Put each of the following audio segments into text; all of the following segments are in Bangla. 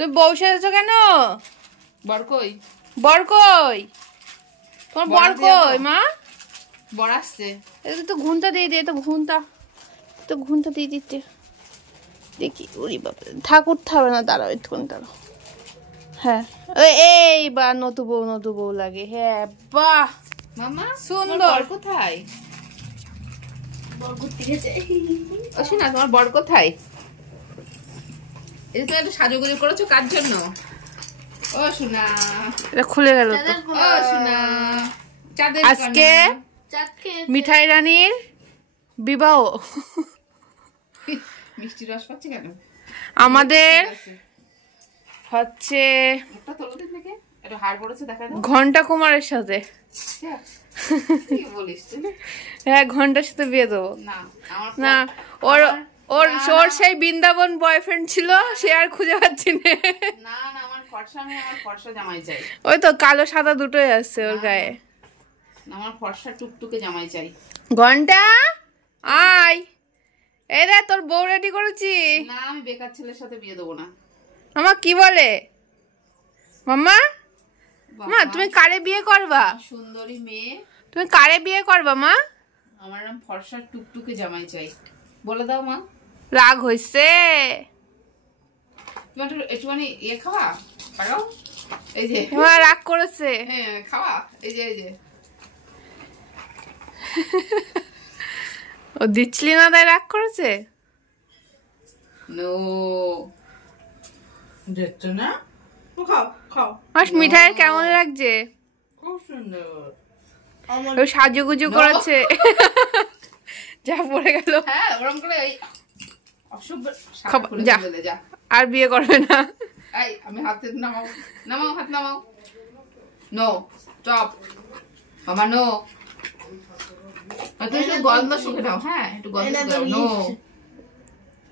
তুমি বউ সেজেছো কেন? বর কই? বর কই? তোমার বর কই মা? বর আসছে। এটা তো ঘুমটা দিয়ে দে, তো ঘুমটা দিয়ে দিতে দেখি। ওরে বাবা, ঠাকুর থাকবে না, দাঁড়াও একটুক্ষণ দাঁড়াও। হ্যাঁ এইবার নতু বউ লাগে। হ্যাঁ বাহ মামা সুন্দর। বর কোথায়? বর ঘুরতে গেছে। ও শোনা, তোমার বর কোথায়? এই তো একটু সাজুগুজু করেছো কার জন্য? ও শোনা, এটা খুলে গেল তো। ও শোনা, আজকে মিঠাই রানীর বিবাহ। মিষ্টি রস পাচ্ছে কেন? আমাদের হচ্ছে ঘন্টা কুমারের সাথে। হ্যাঁ, ঘন্টার সাথে বিয়ে দেবো না। ওর সেই বৃন্দাবন বয়ফ্রেন্ড ছিল, সে আর খুঁজে পাচ্ছি না। ওই তো কালো সাদা দুটোই আছে ওর গায়ে। আমার ফর্সা টুকটুকে জামাই চাই। ঘন্টা আয়, এই রে তোর বউ রেডি করেছি। না, আমি বেকার ছেলের সাথে বিয়ে দেবো না। মামা কি বলে? মামা মা তুমি কারে বিয়ে করবা? সুন্দরী মেয়ে, তুমি কারে বিয়ে করবা মা? আমার নাম ফর্সা টুকটুকে জামাই চাই। বলে দাও মা। রাগ হইছে? তুমি একটুখানি ইয়ে খাওয়া পারো? এই যে রাগ করেছে। হ্যাঁ খাওয়া, এই যে ও দিচ্ছিলি না তাই রাগ করেছে? নো দেখছো না? খাও খাও। আর মিঠাই কেমন লাগছে? খুব সুন্দর। ও সাজুগুজু করেছে। যা পড়ে গেল। হ্যাঁ ওরকম করে এই অসভ্য যা আর বিয়ে করবে না। এই আমি হাতে নামাও হাত নামাও। নো স্টপ মামা, নো। তুই একটু গন্ধ শুকে দাও। হ্যাঁ একটু গন্ধ শুকে দাও। নো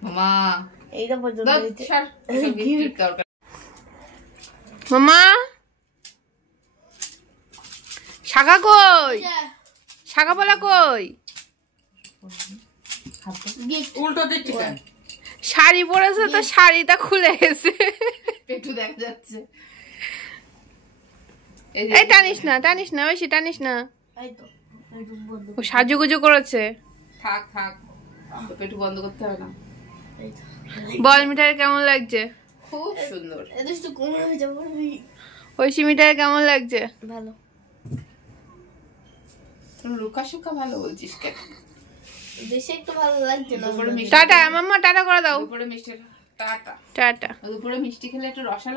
মামা, এইটা পর্যন্ত দরকার। মামা শাখা কই? শাখা বলা কই? উল্টো দিচ্ছি কেন? শাড়ি পরেছে তো, শাড়িটা খুলে গেছে। পেটু দেখা যাচ্ছে। এই টানিস না বেশি টানিস না। ও সাজুগুজু করেছে। থাক পেটু বন্ধ করতে হবে না। বল মিঠাই কেমন লাগছে? খুব সুন্দর। ঐশী মিঠাই কেমন লাগছে? ভালো। তুমি রুকা শুকা ভালো বলছিস কেন? বেশি একটু ভালো লাগছে না। টাটা মাম্মা, টাটা করে দাও। দুপুরে মিষ্টি টাটা। টাটা। দুপুরে মিষ্টি খেলে একটু রসালো